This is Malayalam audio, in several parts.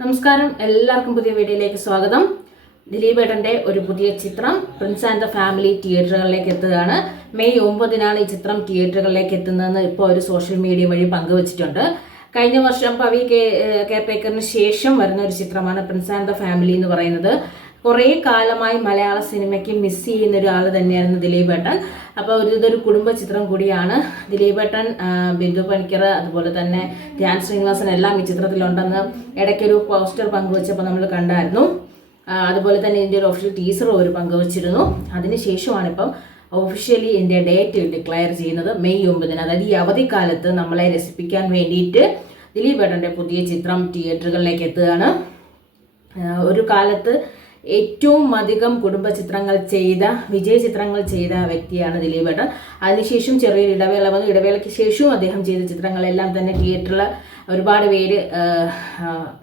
നമസ്കാരം, എല്ലാവർക്കും പുതിയ വീഡിയോയിലേക്ക് സ്വാഗതം. ദിലീപ് ഏട്ടന്റെ ഒരു പുതിയ ചിത്രം പ്രിൻസ് ആൻഡ് ദ ഫാമിലി തിയേറ്ററുകളിലേക്ക് എത്തുകയാണ്. മെയ് 9 ഈ ചിത്രം തിയേറ്ററുകളിലേക്ക് എത്തുന്നതെന്ന് ഇപ്പോൾ ഒരു സോഷ്യൽ മീഡിയ വഴി പങ്കുവച്ചിട്ടുണ്ട്. കഴിഞ്ഞ വർഷം പവി കെയർടേക്കറിന് ശേഷം വരുന്ന ഒരു ചിത്രമാണ് പ്രിൻസ് ആൻഡ് ദ ഫാമിലി എന്ന് പറയുന്നത്. കുറേ കാലമായി മലയാള സിനിമയ്ക്ക് മിസ് ചെയ്യുന്ന ഒരാൾ തന്നെയായിരുന്നു ദിലീപ് ഏട്ടൻ. അപ്പോൾ ഇതൊരു കുടുംബ ചിത്രം കൂടിയാണ്. ദിലീപ് ഏട്ടൻ, ബിന്ദു പണിക്കർ, അതുപോലെ തന്നെ ധ്യാൻ ശ്രീനിവാസൻ എല്ലാം ഈ ചിത്രത്തിലുണ്ടെന്ന് ഇടയ്ക്കൊരു പോസ്റ്റർ പങ്കുവച്ചപ്പോൾ നമ്മൾ കണ്ടായിരുന്നു. അതുപോലെ തന്നെ ഇതിൻ്റെ ഒരു ഒഫീഷ്യൽ ടീസറും അവർ പങ്കുവച്ചിരുന്നു. അതിനുശേഷമാണ് ഇപ്പം ഒഫീഷ്യലി ഇതിൻ്റെ ഡേറ്റ് ഡിക്ലെയർ ചെയ്യുന്നത്. മെയ് 9, അതായത് ഈ അവധിക്കാലത്ത് നമ്മളെ രസിപ്പിക്കാൻ വേണ്ടിയിട്ട് ദിലീപ് ഏട്ടൻ്റെ പുതിയ ചിത്രം തിയേറ്ററുകളിലേക്ക് എത്തുകയാണ്. ഒരു കാലത്ത് ഏറ്റവും അധികം കുടുംബ ചിത്രങ്ങൾ ചെയ്ത, വിജയ ചിത്രങ്ങൾ ചെയ്ത വ്യക്തിയാണ് ദിലീപ് ഏട്ടൻ. അതിനുശേഷം ചെറിയൊരു ഇടവേള വന്നു. ഇടവേളയ്ക്ക് ശേഷവും അദ്ദേഹം ചെയ്ത ചിത്രങ്ങളെല്ലാം തന്നെ തിയേറ്ററിൽ ഒരുപാട് പേര്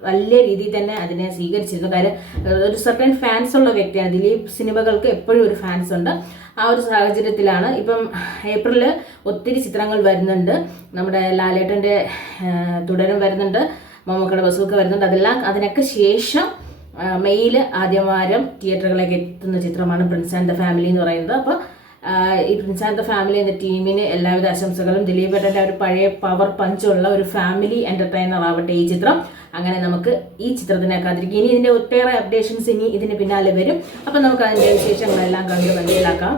വലിയ രീതിയിൽ തന്നെ അതിനെ സ്വീകരിച്ചിരുന്നു. കാര്യം ഒരു സർട്ടൻ ഫാൻസ് ഉള്ള വ്യക്തിയാണ്. ദിലീപ് സിനിമകൾക്ക് എപ്പോഴും ഒരു ഫാൻസ് ഉണ്ട്. ആ ഒരു സാഹചര്യത്തിലാണ് ഇപ്പം ഏപ്രിലിൽ ഒത്തിരി ചിത്രങ്ങൾ വരുന്നുണ്ട്. നമ്മുടെ ലാലേട്ടൻ്റെ തുടരും വരുന്നുണ്ട്, മമ്മൂക്കയുടെ ബസൂക്ക വരുന്നുണ്ട്. അതിനൊക്കെ ശേഷം മെയ്യിൽ ആദ്യവാരം തിയേറ്ററുകളിലേക്ക് എത്തുന്ന ചിത്രമാണ് പ്രിൻസ് ആൻഡ് ദ ഫാമിലി എന്ന് പറയുന്നത്. അപ്പോൾ ഈ പ്രിൻസ് ആൻഡ് ദ ഫാമിലി എന്ന ടീമിന് എല്ലാവിധ ആശംസകളും. ദിലീപ് ഏട്ടൻ്റെ ഒരു പഴയ പവർ പഞ്ചുള്ള ഒരു ഫാമിലി എൻ്റർടൈനർ ആവട്ടെ ഈ ചിത്രം. അങ്ങനെ നമുക്ക് ഈ ചിത്രത്തിനെ കാത്തിരിക്കും. ഇനി ഇതിൻ്റെ ഒട്ടേറെ അപ്ഡേഷൻസ് ഇനി ഇതിന് പിന്നാലെ വരും. അപ്പം നമുക്ക് അതിൻ്റെ വിശേഷങ്ങളെല്ലാം കണ്ട് മനസ്സിലാക്കാം.